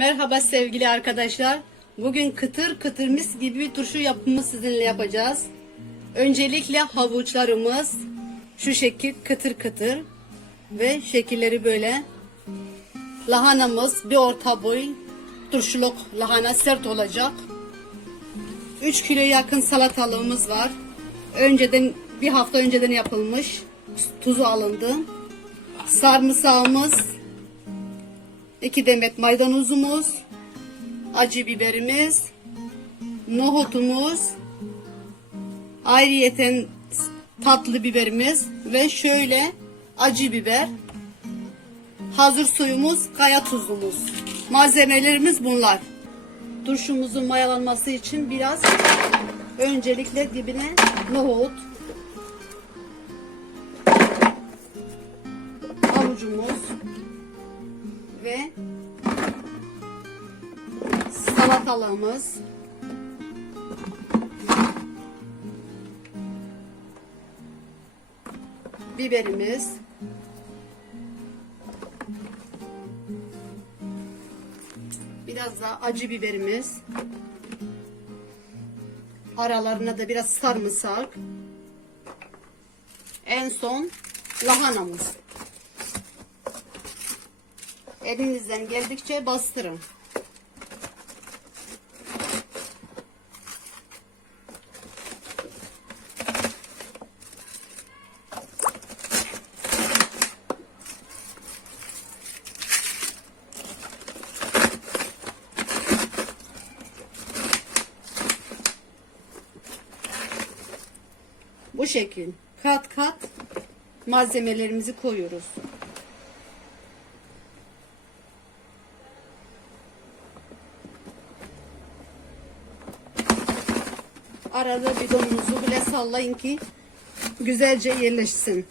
Merhaba sevgili arkadaşlar. Bugün kıtır kıtır mis gibi bir turşu yapımı sizinle yapacağız. Öncelikle havuçlarımız şu şekil kıtır kıtır ve şekilleri böyle. Lahanamız bir orta boy turşuluk lahana sert olacak. 3 kilo yakın salatalığımız var. Önceden bir hafta önceden yapılmış. Tuzu alındı. Sarımsağımız 2 demet maydanozumuz, acı biberimiz, nohutumuz, ayrıyeten tatlı biberimiz ve şöyle acı biber, hazır suyumuz, kaya tuzumuz. Malzemelerimiz bunlar. Turşumuzun mayalanması için biraz öncelikle dibine nohut, havucumuz, ve salatalığımız. Biberimiz. Biraz da acı biberimiz. Aralarına da biraz sarımsak. En son lahanamız Elinizden geldikçe bastırın. Bu şekil kat kat malzemelerimizi koyuyoruz. Arada bidonunuzu bile sallayın ki güzelce yerleşsin.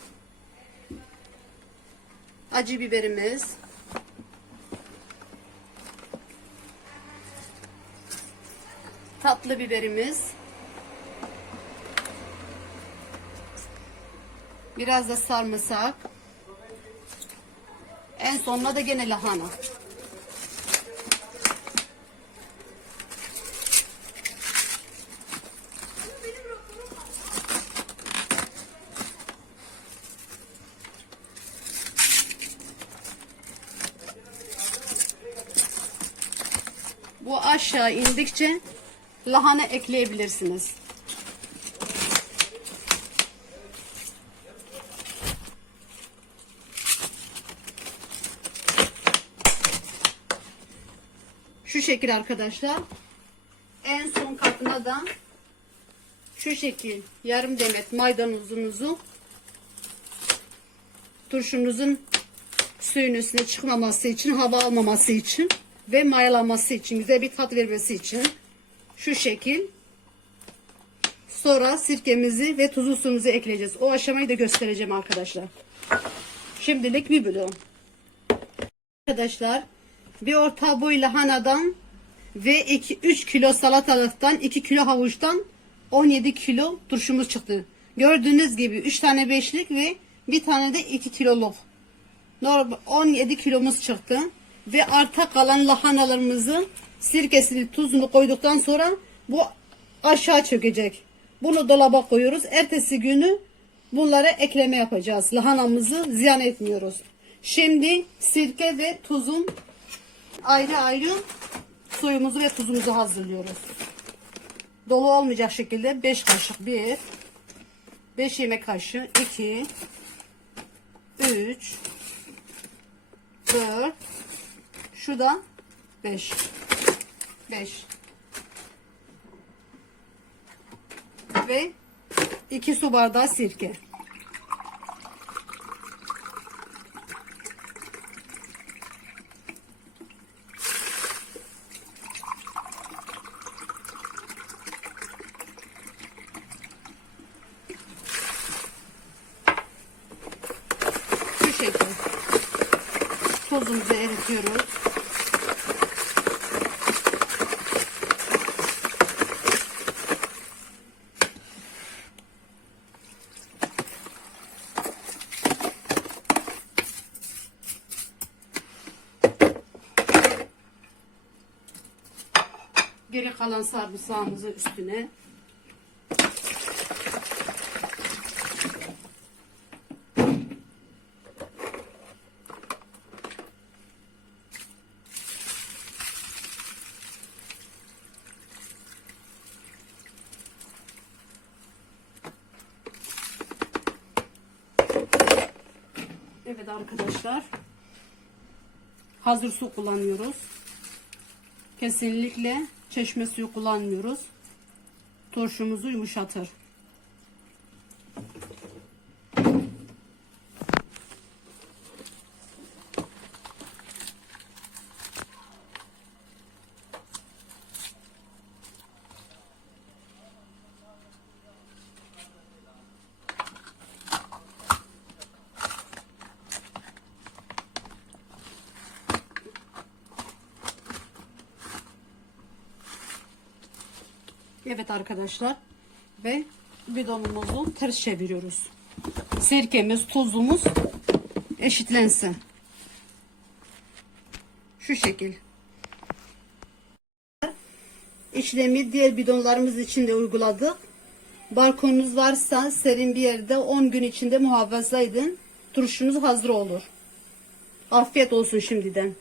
Acı biberimiz. Tatlı biberimiz. Biraz da sarımsak. En sonuna da gene lahana. Bu aşağı indikçe lahana ekleyebilirsiniz. Şu şekil arkadaşlar. En son katına da şu şekil yarım demet maydanozunuzu turşunuzun suyun üstüne çıkmaması için, hava almaması için ve mayalanması için, güzel bir tat vermesi için şu şekil sonra sirkemizi ve tuzlu suyumuzu ekleyeceğiz. O aşamayı da göstereceğim arkadaşlar. Şimdilik bir bölüm. Arkadaşlar bir orta boy lahanadan ve 2 3 kilo salatalıktan 2 kilo havuçtan 17 kilo turşumuz çıktı. Gördüğünüz gibi 3 tane beşlik ve bir tane de 2 kiloluk. Normal 17 kilomuz çıktı ve arta kalan lahanalarımızı sirkesini tuzunu koyduktan sonra bu aşağı çökecek. Bunu dolaba koyuyoruz. Ertesi günü bunlara ekleme yapacağız. Lahanamızı ziyan etmiyoruz. Şimdi sirke ve tuzun ayrı ayrı suyumuzu ve tuzumuzu hazırlıyoruz. Dolu olmayacak şekilde 5 kaşık 1 5 yemek kaşığı 2 3 4 şu da 5 5 ve 2 su bardağı sirke. Şu şekilde tozumuzu eritiyoruz. Kalan sarımsağımızı üstüne. Evet arkadaşlar. Hazır su kullanıyoruz. Kesinlikle çeşme suyu kullanmıyoruz. Turşumuzu yumuşatır. Evet arkadaşlar. Ve bidonumuzu ters çeviriyoruz. Sirkemiz, tuzumuz eşitlensin. Şu şekil. İşlemi diğer bidonlarımız için de uyguladık. Balkonunuz varsa serin bir yerde 10 gün içinde muhafaza edin. Turşunuz hazır olur. Afiyet olsun şimdiden.